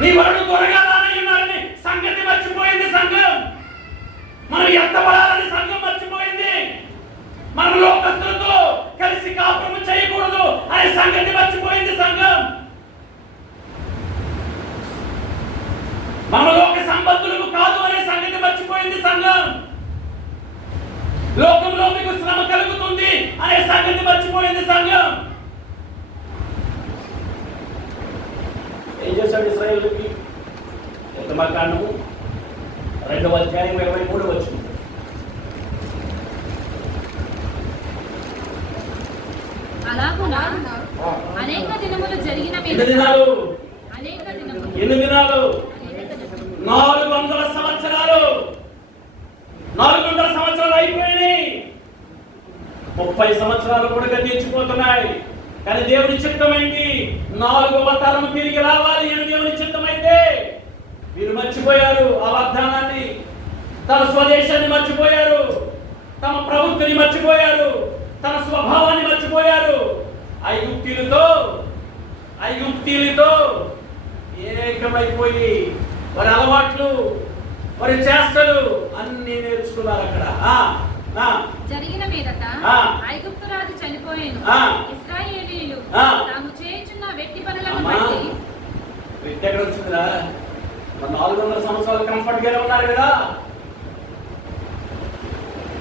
నీ వరుడు త్వరగా రానయ్యున్నాడని సంగతి మర్చిపోయింది సంఘం. మనం ఎత్తబడాలని సంఘం మర్చిపోయింది. మనం లోకస్తులతో కలిసి కాపురము చేయకూడదు అనే సంగతి మర్చిపోయింది సంఘం. మన లోక సంబంధులకు కాదు అనే సంగతి మర్చిపోయింది సంఘం. లోకంలో మీకు శ్రమ కలుగుతుంది అనే సంగతి మర్చిపోయింది సంఘం. ఏం చేశాడు ఇశ్రాయేలుకి? నిర్గమకాండము 2వ అధ్యాయం 23వ వచనం. అనేక దినములు జరిగిన ఎన్ని దినాలు? 400 సంవత్సరాలు. 400 సంవత్సరాలు అయిపోయినాయి. 30 సంవత్సరాలు కూడా గతించిపోతున్నాయి. కానీ దేవుని చిత్తం ఏంటి? 4వ తరం తిరిగి రావాలి అని దేవుని చిత్తమైతే వీరు మర్చిపోయారు ఆ వాగ్దానాన్ని. తమ స్వదేశాన్ని మర్చిపోయారు, తమ ప్రవృత్తిని మర్చిపోయారు, తన స్వభావాన్ని మర్చిపోయారు. ఐగుప్తీయులతో ఏకమైపోయి వారి అలవాట్లు, వారి చేష్టలు అన్ని నేర్చుకున్నారు అక్కడ. జరిగిన మీదట ఐగుప్తు రాజు చనిపోయాను. ఇశ్రాయేలీయులు తాము చేయుచున్న వెట్టి పనులను బట్టి వెట్టి ఎక్కడ వచ్చిందిరా? 400 సంవత్సరాలు కంఫర్ట్ గానే ఉన్నారు కదా.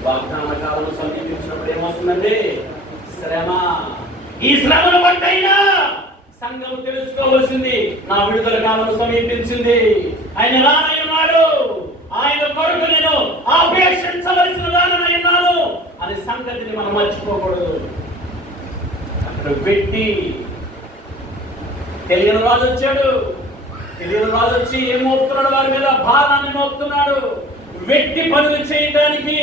వాగ్దాన కాలం సమీపించినప్పుడు ఏమొస్తుందండి? శ్రమ. ఈ శ్రమను బట్టైనా సంఘం తెలుసుకోవలసింది, నా విడుదల కాలం సమీపించింది. ఆయన ఎలానై ఉన్నాడు, ఆయన కొరకు నేను ఆపేక్షించవలసిన దానై ఉన్నాను అనే సంగతిని మనం మర్చిపోకూడదు. అక్కడ పెట్టి తెలియని రాజు వచ్చాడు. తెలియని రాజు వచ్చి ఏం మోపుతున్నాడు? వారి మీద భారాన్ని మోపుతున్నాడు. వెట్టి పనులు చేయడానికి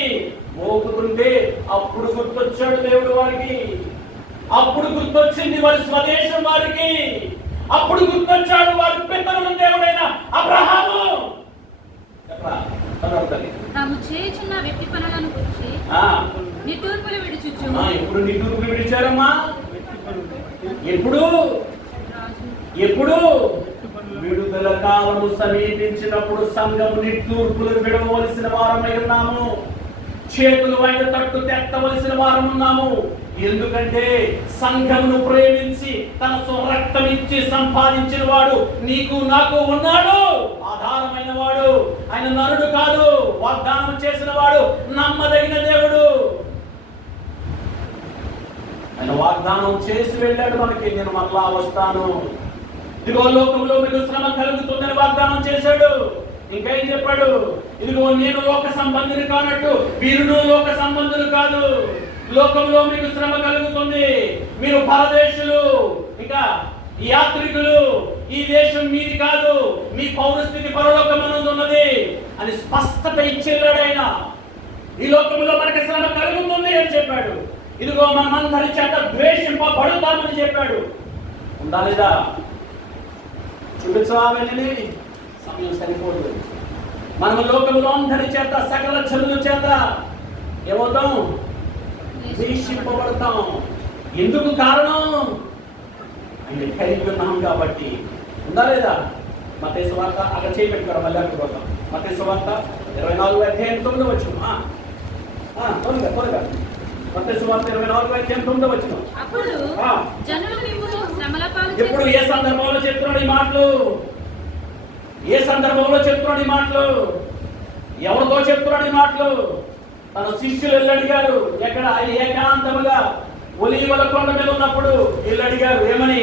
మోపుతుంటే అప్పుడు గుర్తొచ్చాడు దేవుడు వారికి. అప్పుడు గుర్తొచ్చింది వారి స్వదేశం వారికి. అప్పుడు గుర్తొచ్చాడు వారి పితరుల దేవుడైన అబ్రహాము. తాము చేయుచున్న వెట్టి పనులను గురించి నిట్టూర్పులు విడిచుచు. ఎప్పుడు నిట్టూర్పులు విడిచారమ్మా? ఎప్పుడు విడుదల కాలము సమీపించినప్పుడు సంఘం నిట్టూర్పులు విడవలసిన వారమై ఉన్నాము. చేతులు వైన తట్టు తెత్తవలసిన వారం ఉన్నాము. ఎందుకంటే సంఘమును ప్రేమించి తన స్వరక్తం ఇచ్చి సంపాదించిన వాడు నీకు నాకు ఉన్నాడు. ఆధారమైన వాడు ఆయన నరుడు కాదు. వాగ్దానం చేసిన వాడు నమ్మదగిన దేవుడు. ఆయన వాగ్దానం చేసి వెళ్ళాడు మనకి, నేను మళ్ళా వస్తాను, ఇదిగో లోకంలో మీకు శ్రమ కలుగుతుందని వాగ్దానం చేశాడు. ఇంకా ఏం చెప్పాడు? ఇదిగో నేను లోక సంబంధిని కానట్టు వీరును లోక సంబంధులు కాదు. లోకంలో మీకు శ్రమ కలుగుతుంది, మీరు పరదేశులు, ఇంకా యాత్రికులు, ఈ దేశం మీది కాదు, మీ పౌరస్థితి పరలోకమనందు ఉన్నది అని స్పష్టత ఇచ్చేళ్ళాడు ఆయన. ఈ లోకంలో మనకి శ్రమ కలుగుతుంది అని చెప్పాడు. ఇదిగో మనమందరి చేత ద్వేషింపబడుతామని చెప్పాడు. ఉందా లేదా? చూపించవాలని సమయం సరిపోదు. మనం లోకంలో అందరి చేత సకల చెల్లుల చేత ఏమవుతాం? ద్వేషింపబడతాం. ఎందుకు కారణం? ఆయన కలిగి ఉన్నాం కాబట్టి. ఉందా లేదా? మత్తయి సువార్త అక్కడ చేయబెట్టుకోవడం మళ్ళీ అక్కడ పోతాం. మత్తయి సువార్త 24వ అధ్యాయం 9వ వచనం. త్వరగా మత్తయి సువార్త 24వ అధ్యాయం 9వ వచనం. ఎప్పుడు ఏ సందర్భంలో చెప్తున్నాడు ఈ మాటలు? ఏ సందర్భంలో చెప్తున్నాడు ఈ మాటలు? ఎవరితో చెప్తున్నాడు ఈ మాటలు? తన శిష్యులు వెళ్ళి అడిగారు. ఎక్కడ? ఆయన ఏకాంతముగా ఒలీవల కొండ మీద ఉన్నప్పుడు వీళ్ళు అడిగారు ఏమని?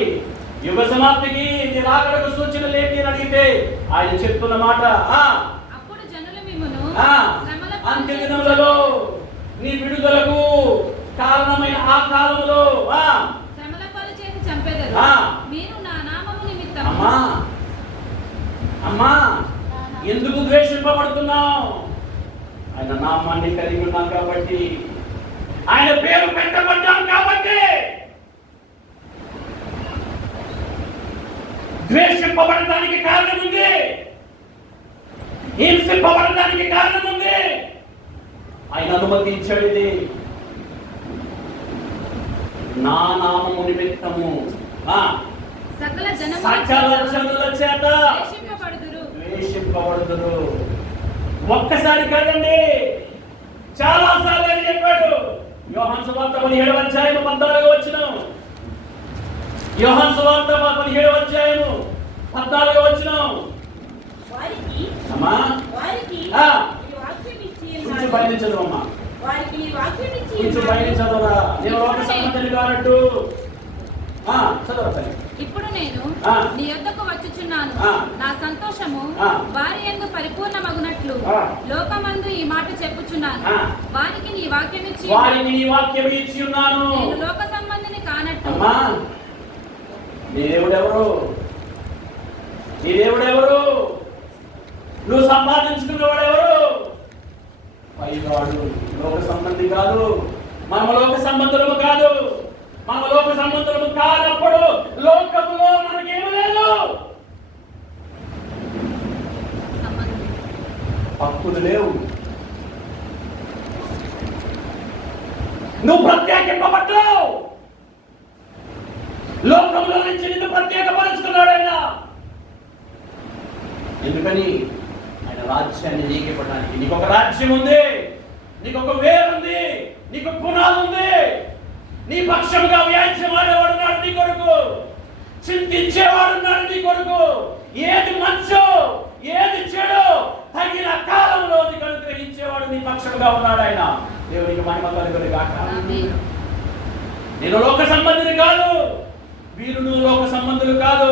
యుగ సమాప్తికి నీ రాకడకు సూచనలు ఏంటి అని అడిగితే ఆయన చెప్తున్న మాట, అంత్య దినములలో నీ విడుదలకు కారణమైన ఆ కాలంలో అమ్మా ఎందుకు ద్వేషింపబడుతున్నావు? ఆయన నామాన్ని కలిగి ఉన్నాం కాబట్టి, ఆయన పేరు పెట్టబడ్డాం కాబట్టి. ద్వేషింపబడటానికి కారణం ఉంది, హింసింపబడటానికి కారణం ఉంది. ఆయన అనుమతించాడు. ఇది నా నామము నిమిత్తము సకల జనుల చేత ద్వేషింపబడుదురు. ఒక్కసారి కాదండి, చాలా సార్లు అని చెప్పాడు. యోహాను సువార్త 17వ అధ్యాయం 14వ వచనం. యోహాను సువార్త 17వ అధ్యాయం 14వ వచనం. కొంచెం బయలుచదు అమ్మా, కొంచెం బయలుచదురా. నేను లోక సంబంధిని కానట్టు చదవరా. ఇప్పుడు నేను నీ యొద్దకు వచ్చుచున్నాను, నా సంతోషము వారి యందు పరిపూర్ణమగునట్లు లోకమందు ఈ మాట చెప్పుచున్నాను. వారికి నీ వాక్యం ఇచ్చి ఉన్నాను. నేను లోక సంబంధిని కానట్టు. నీ దేవుడెవరు? నువ్వు సంపాదించుకున్నవాడెవరు? పైవాడు. లోక సంబంధి కాదు. మనము లోక సంబంధులము కాదు. మన లోక సంబంధులము కానప్పుడు లోకములో మనకేమి లేదు. హక్కులు లేవు. నువ్వు ప్రత్యేకింపబడ్డావు. లోకంలో నుంచి నిన్ను ప్రత్యేకపరుచుకున్నాడు ఆయన. ఎందుకని? ఆయన రాజ్యాన్ని నీకు ఇవ్వడానికి. నీకు ఒక రాజ్యం ఉంది, నీకు ఒక వేరుంది, నీకు పునాది ఉంది. నీ పక్షముగా వ్యాజ్యమాడేవాడున్నాడు నీ కొరకు, చింతించేవాడున్నాడు నీ కొరకు. ఏది మంచో ఏది చెడు తగిన కాలంలో నీకు అనుగ్రహించేవాడు నీ పక్షముగా ఉన్నాడు ఆయన. దేవునికి మహిమ కలుగును గాక. నేను లోక సంబంధిని కాదు, వీరును లోక సంబంధులు కాదు.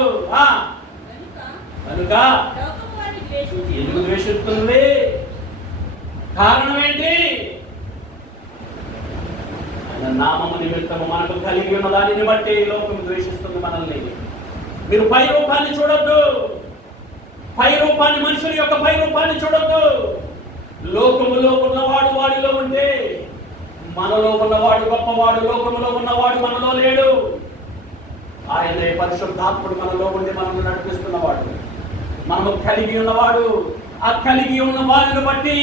కనుక ఎందుకు ద్వేషిస్తుంది? కారణం ఏంటి? నామము నిమిత్తము మనకు కలిగి ఉన్న దానిని బట్టి లోకం ద్వేషిస్తుంది మనల్ని. మీరు పై రూపాన్ని చూడొద్దు. పై రూపాన్ని, మనుషుల యొక్క పై రూపాన్ని చూడొద్దు. లోకములో ఉన్నవాడు వాడిలో ఉంటే మనలో ఉన్నవాడు గొప్పవాడు. లోకములో ఉన్నవాడు మనలో లేడు. ఆయనే పరిశుద్ధాత్ముడు మనలో ఉండి మనల్ని నడిపిస్తున్నవాడు. మనము కలిగి ఉన్నవాడు. ఆ కలిగి ఉన్న వారిని బట్టి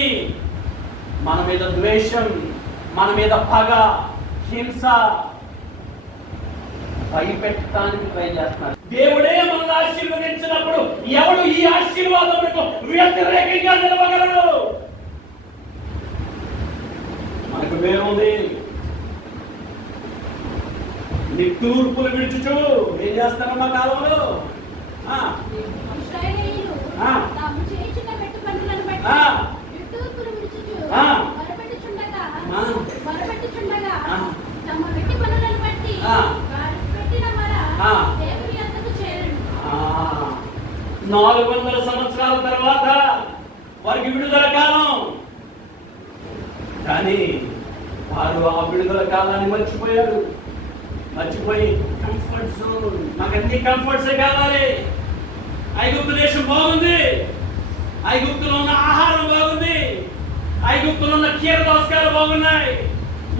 మన మీద ద్వేషం, మన మీద పగ, హింస భయపెట్టడానికి ట్రై చేస్తున్నారు. దేవుడే మనల్ని ఆశీర్వదించినప్పుడు ఎవడు ఈ ఆశీర్వాదములకు వ్యతిరేకంగా నిలవగలడు? మనకు వేరుంది. నిట్టూర్పులు విడుచుచు ఏం చేస్తారమ్మా కాలంలో? తమ వెట్టి పనులను బట్టి పెట్టిన మర దేవుని యొద్దకు చేరును. 400 సంవత్సరాల తర్వాత వారికి విడుదల కాలం. కానీ వారు ఆ విడుదల కాలాన్ని మర్చిపోయి కంఫర్ట్ జోన్, నాకు అన్ని కంఫర్ట్సే కావాలి. ఐగుప్తు దేశం బాగుంది, ఐగుప్తులో ఉన్న ఆహారం బాగుంది, ఐగుప్తులో ఉన్న కీరదోసకాయలు బాగున్నాయి,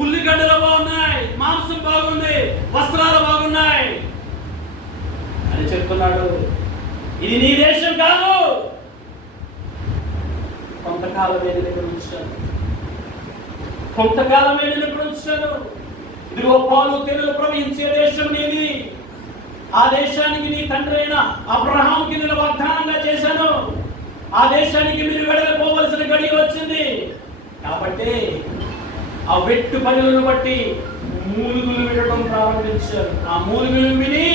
ఉల్లిగడ్డలు బాగున్నాయి, మాంసం బాగుంది, వస్త్రాలు బాగున్నాయి అని చెప్తున్నాడు. ఇది నీ దేశం కాదు. కొంతకాలమే నేను ఇక్కడ ఉంచాను, కొంతకాలమే నేను ఇక్కడ ఉంచాను. ఇదిగో పాలు తేనెలు ప్రవహించే దేశం నీది. ఆ దేశానికి నీ తండ్రి అయిన అబ్రహాంకి నేను వాగ్దానంగా చేశాను. ఆ దేశానికి మీరు వెళ్ళిపోవలసిన గడియ వచ్చింది. కాబట్టి ఆ వెట్టు పనులను బట్టి మూలుగులు వినడం ప్రారంభించారు. ఆ మూలుగులు విని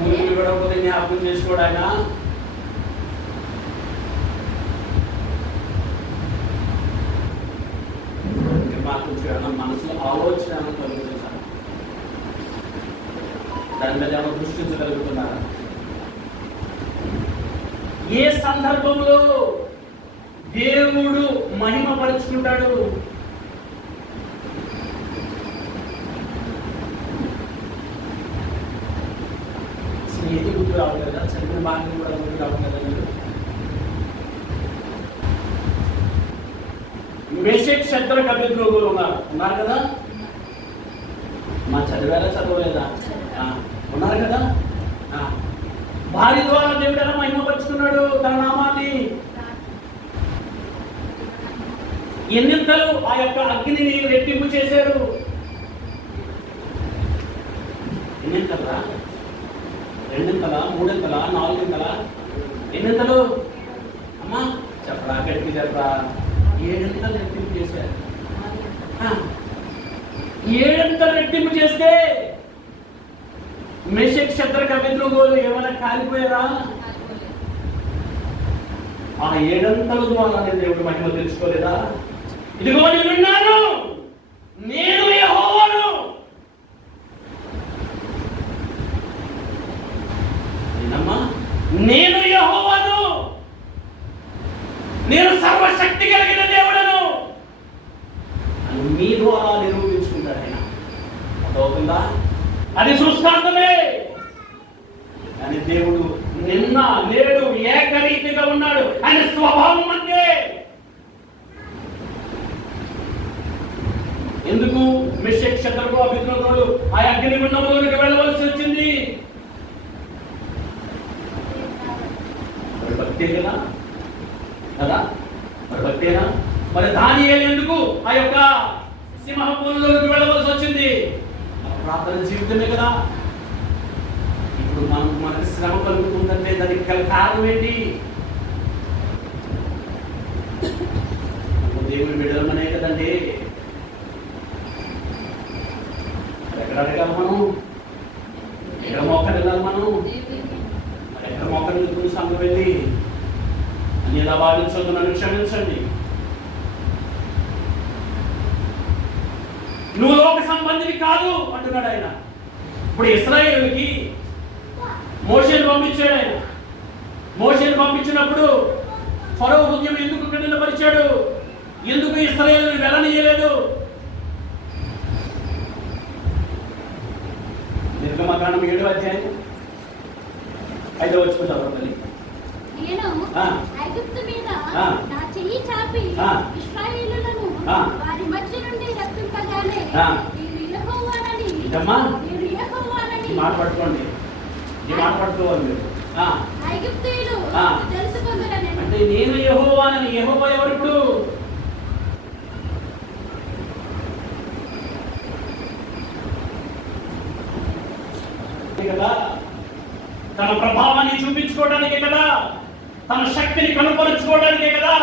మూలుగులు విడవకపోతే జ్ఞాపకం చేసుకోడాయన. మనసులో ఆలోచన కలుగుతున్నారు, దాని మీద ఏమో దృష్టించగలుగుతున్నారా? ఏ సందర్భంలో దేవుడు మహిమ పరుచుకుంటాడు? ఏది గుర్తు రావట్లేదు కదా, చదివిన బాగా కూడా గుర్తు రావట్లేదు. మేషక్ శద్రక్ అబేద్నెగో ఉన్నారు కదా. మా చదివారా చదవలేదా? ఉన్నారు కదా. వారి ద్వారా దేవుడు ఎలా మహిమపరుచుకున్నాడు తన నామాన్ని. ఎన్నింతలు ఆ యొక్క అగ్నిని రెట్టింపు చేశారు. ఎన్నింతలా? 2 ఇంతలా, 3 ఇంతలా, 4 ఇంతలా, ఎన్నింతలు అమ్మా చెప్పరా, గట్టి చెప్పరా. 7 ఇంతలు రెట్టింపు చేశారు. 7 ఇంతలు రెట్టింపు చేస్తే మేషక్ శద్రక్ అబేద్నెగోలు ఏమైనా కాలిపోయారా? ఆ 7 అంతల ద్వారా దేవుడు మహిమ తెలుసుకోలేదా? ఇదిగో నేనున్నాను, నేను యెహోవాను. నేనమ్మా, నేను యెహోవాను, నేను సర్వశక్తి కలిగిన దేవుడను అని మీ ద్వారా నిరూపించుకుంటాడు ఆయన. అర్థమవుతుందా? అది సృష్టాంతమే. కానీ దేవుడు నిన్న నేడు ఏకరీతిగా ఉన్నాడు. ఆయన స్వభావం అంతే. ఎందుకు మేషక్ శద్రక్ అబేద్నెగోలు ఆ అగ్ని గుండంలోకి వెళ్ళవలసి వచ్చింది? భక్తే కదా కదా, మరి భక్తేనా? మరి దానియేలు ఎందుకు ఆ యొక్క సింహపురంలోకి వెళ్ళవలసి వచ్చింది? ప్రార్థన జీవితమే కదా. ఇప్పుడు మనకు శ్రమ కలుగుతుందంటే దానికి గల కారణం ఏంటి? దేవుని బిడ్డలమనే కదండి. ఎక్కడ అడగాలి మనం? ఎక్కడ మోకాలు వెళ్ళాలి మనం? ఎక్కడ మోకాలు వెళ్తుంది సంఘం వెళ్ళి అని ఎలా భావించొద్దు, నన్ను క్షమించండి. నువ్వు లోక సంబంధిని కాదు అంటున్నాడు ఆయన. ఇప్పుడు ఇశ్రాయేలుకి మోషేను పంపించాడు ఆయన. మోషేను పంపించినప్పుడు ఫరో హృదయం ఎందుకు కఠినపరిచాడు? ఎందుకు ఇశ్రాయేలుని వెళ్ళనీయలేదు? నిర్గమకాండం 7వ అధ్యాయం 5వ వచనం చదవండి. నేను ఐగుప్తు మీద నా చెయ్యి చాపి ఇశ్రాయేలులను వారి మధ్య నుండి రప్పింపగానే నేను యెహోవానని మాట్లాడుకోండి. ఈ మాట్లాడుకోవాలి మీరు. ఐగుప్తీయులు తెలుసుకుందరని అంటే నేను యెహోవానని. యెహోవా ఎవరు? ఇప్పుడు కదా, తన ప్రభావాన్ని చూపించుకోవడానికే కదా, తన శక్తిని కనుపరుచుకోవడానికే కదా,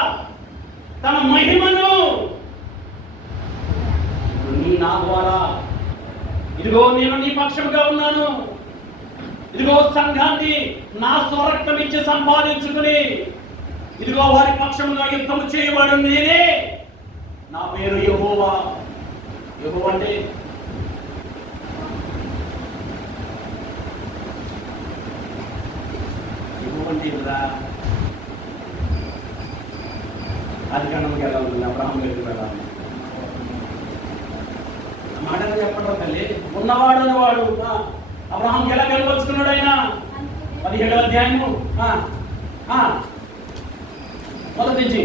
తన మహిమను నా ద్వారా. ఇదిగో నేను నీ పక్షంగా ఉన్నాను. ఇదిగో సంఘాన్ని నా స్వరక్తం ఇచ్చి సంపాదించుకుని ఇదిగో వారి పక్షంగా యుద్ధము చేయబడు నేనే. నా పేరు యెహోవా. యెహోవా అంటే అది కన్నకి వెళ్ళాలి, అబ్రహాం దగ్గరికి వెళ్ళాలి. మాటగా చెప్పడం తల్లి. ఉన్నవాడు అనేవాడు అబ్రహాంకి ఎలా కలవచ్చుకున్నాడు ఆయన? 17వ అధ్యాయము మొదటి నుంచి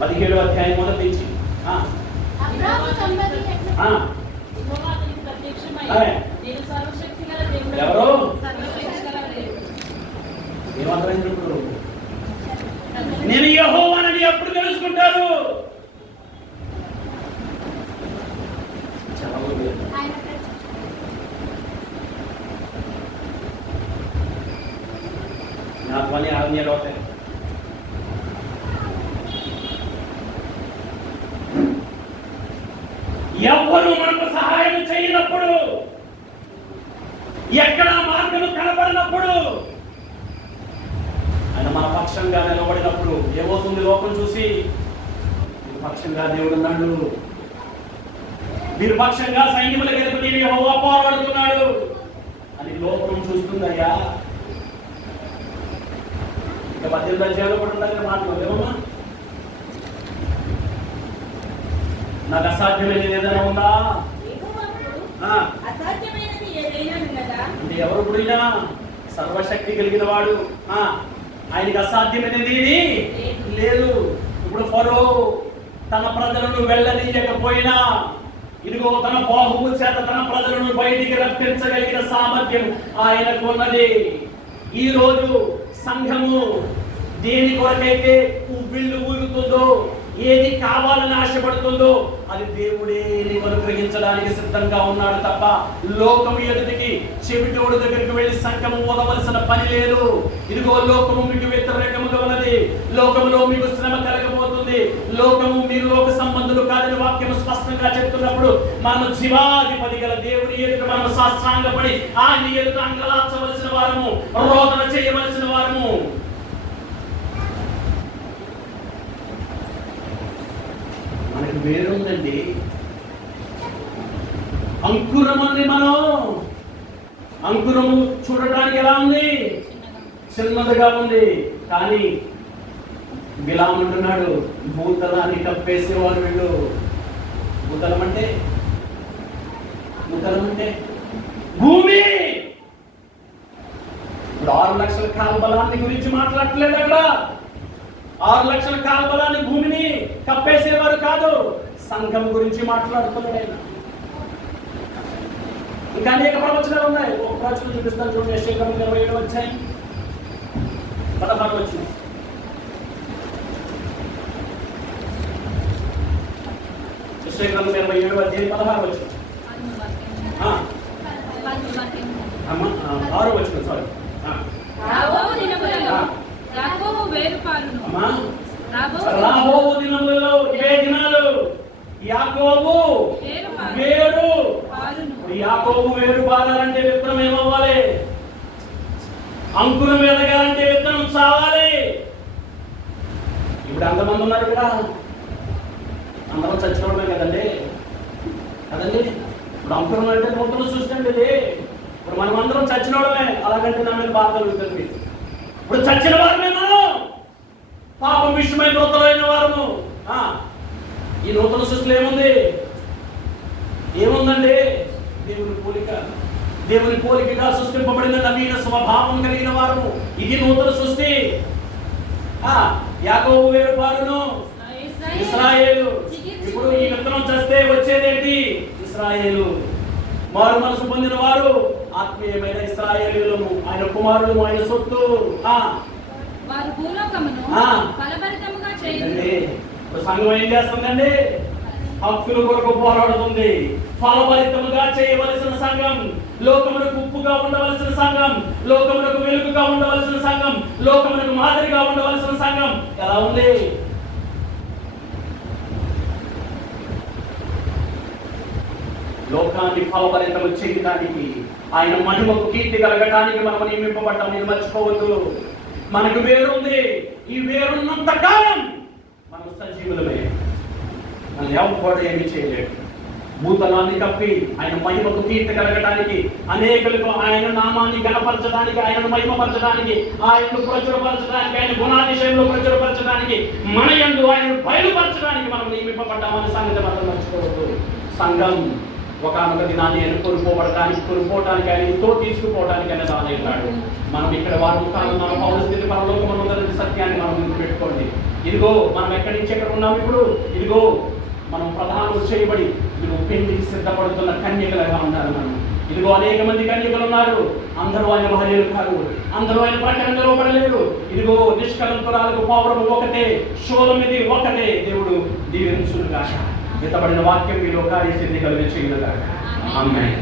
17వ అధ్యాయం మొదటి నుంచి ఎవరు ఏమంటారు? ఇప్పుడు నేను యెహోవానని ఎప్పుడు తెలుసుకుంటారు? నా పని ఆజ్ఞలు అవుతాయి. ఎవ్వరూ మనకు సహాయం చేయనప్పుడు, ఎక్కడ మార్గం కనబడినప్పుడు, ఆయన మన పక్షంగా నిలబడినప్పుడు ఏమవుతుంది? లోకం చూసి పక్షంగా దేవుడు ఉన్నాడు, నిరుపక్షంగా సైన్యముల గెలుపు యెహోవా పోరాడుతున్నాడు అని లోకం చూస్తుందయ్యా. ఇక 18వ అధ్యాయంలో కూడా ఉండాలి మాట్లాడలేమమ్మా. నాకు అసాధ్యమైనది ఏదైనా ఉందా? అంటే ఎవరు కూడా సర్వశక్తి కలిగిన వాడు, ఆయనకి అసాధ్యమైనది లేదు. ఇప్పుడు ఫరో తన ప్రజలను వెళ్ళనీయకపోయినా ఇదిగో తన బాహువు చేత తన ప్రజలను బయటికి రప్పించగలిగిన సామర్థ్యం ఆయనకు ఉన్నది. ఈ రోజు సంఘము దేని కొరకైతే ఉవ్విళ్ళు ఊగుతుందో, ఏది కావాలని ఆశపడుతుందో అది దేవుడే నీకు అనుగ్రహించడానికి సిద్ధంగా ఉన్నాడు తప్ప లోకము ఎదుటికి చెవిటోడు దగ్గరికి వెళ్ళి సంఘము ఓదవలసిన పని లేదు. ఇదిగో లోకము మీకు వ్యతిరేకముగా ఉన్నది, లోకములో మీకు శ్రమ కలగబోతుంది, లోకము మీరు లోక సంబంధులు కాదని వాక్యము స్పష్టంగా చెప్తున్నప్పుడు మనం జీవాధిపతి గల దేవుని ఎదుట మనం సాష్టాంగపడి ఆయన ఎదుట అంగలార్చవలసిన వారము, రోదన చేయవలసిన వారము. మనకి వేరుందండి. అంకురం అండి. మనం అంకురము చూడటానికి ఎలా ఉంది? చిన్నదిగా ఉంది. కానీ బిలాము అంటున్నాడు, భూతలాన్ని కప్పేసేవారు వీళ్ళు. భూతలం అంటే భూమి. ఇప్పుడు 6 లక్షల కాల్బలాన్ని గురించి మాట్లాడట్లేదు అక్కడ. 6 లక్షల కాల్బలాన్ని, భూమిని కప్పేసేవారు కాదు, సంఘం గురించి మాట్లాడుతున్నాడు ఆయన. ఇంకా అనేక ప్రవచనాలు ఉన్నాయి. ఒక ప్రవచనం చూపిస్తాను చూడండి. యెషయా 27వ అధ్యాయం 16వ వచనం. యెషయా 27వ అధ్యాయం 16వ వచనం. 6వ వచనం. సారీ. రాబోవు దినములలో యాకోబు వేరుపారును. రాబోవు దినములలో ఏ దినాలు? యాకోబు వేరు. యాకోబు వేరు పారాలంటే విత్తనం ఏమవ్వాలి? అంకురం ఎదగాలంటే విత్తనం చావాలి. ఇప్పుడు ఎంతమంది ఉన్నారు ఇక్కడ? అందరం చచ్చిపోవడమే కదండి. ఇప్పుడు అంకురం అంటే నూతన సృష్టి అండి ఇది. ఇప్పుడు మనం అందరం చచ్చినోడమే. అలాగంటే నా మీద బాధ కలుగుతుంది. ఇప్పుడు చచ్చిన వారమే మనం, పాపం విషయమై నూతనమైన వారము. ఈ నూతన సృష్టిలో ఏముందండి? దేవుని పోలికగా సృష్టింపబడిన నవీన స్వభావం కలిగిన వారము. ఇది నూతన సృష్టి. యాకోబు వేరు పారును, ఇశ్రాయేలు. ఇప్పుడు ఈ విత్తనం చేస్తే వచ్చేదేంటి? ఇశ్రాయేలు. మారు మనసు పొందిన వారు, ఆత్మీయమైన ఇశ్రాయేలీయులము, ఆయన కుమారులు, ఆయన సొత్తు. వారు భూలోకమును ఫలభరితముగా చేయుదురు. సంఘం ఏం చేస్తుందండి? హక్కుల కొరకు పోరాడుతుంది. ఫలభరితముగా చేయవలసిన సంఘం, లోకమునకు ఉప్పుగా ఉండవలసిన సంఘం, లోకమునకు వెలుగుగా ఉండవలసిన సంఘం, లోకమునకు మాదిరిగా ఉండవలసిన సంఘం ఎలా ఉంది? లోకాన్ని ఫలభరితము చేయడానికి, ఆయన మహిమకు కీర్తి కలగడానికి మనం నియమింపబడ్డాం. ఇది మర్చిపోవద్దు. మనకు వేరుంది. ఈ వేరున్నంత కాలం మనం సజీవులమే. మనం ఎవరు ఏమీ చేయలేడు. భూతలాన్ని కప్పి ఆయన మహిమకు కీర్తి కలగడానికి, అనేకులకు ఆయన నామాన్ని గణపరచడానికి, ఆయనను మహిమపరచడానికి, ఆయనను ప్రచురపరచడానికి, ఆయన గుణాతిశయంలో ప్రచురపరచడానికి, మన యందు ఆయనను బయలుపరచడానికి మనం నియమింపబడ్డామని సంగతి మనం మర్చిపోవద్దు. సంఘం ఒకనొక దినాన్ని కొనుక్కోవడానికి ఆయనతో తీసుకుపోవడానికి ఆయన రానేన్నాడు. మనం ఇక్కడ వారు కాదు, మన పౌర స్థితి పరలోకం ఉన్నదని సత్యాన్ని మనం గుర్తుపెట్టుకోండి. ఇదిగో మనం ఎక్కడి నుంచి ఎక్కడ ఉన్నాం? ఇప్పుడు ఇదిగో మనం ప్రధానం చేయబడి ఇదిగో పెళ్లికి సిద్ధపడుతున్న కన్యకలుగా ఉన్నారు మనం. ఇదిగో అనేక మంది కన్యకలు ఉన్నారు. అందరూ ఆయన భార్యలు కాదు, అందరూ ఆయన ప్రకటన నిలవబడలేరు. ఇదిగో నిష్కలంకురాలకు పౌరము ఒకటే, శోధమిది ఒకటే. దేవుడు దీవెంచుగాక. విత్తబడిన వాక్యం మీలో కార్యసిద్ధి కలిగి చేయనుగాక. ఆమేన్.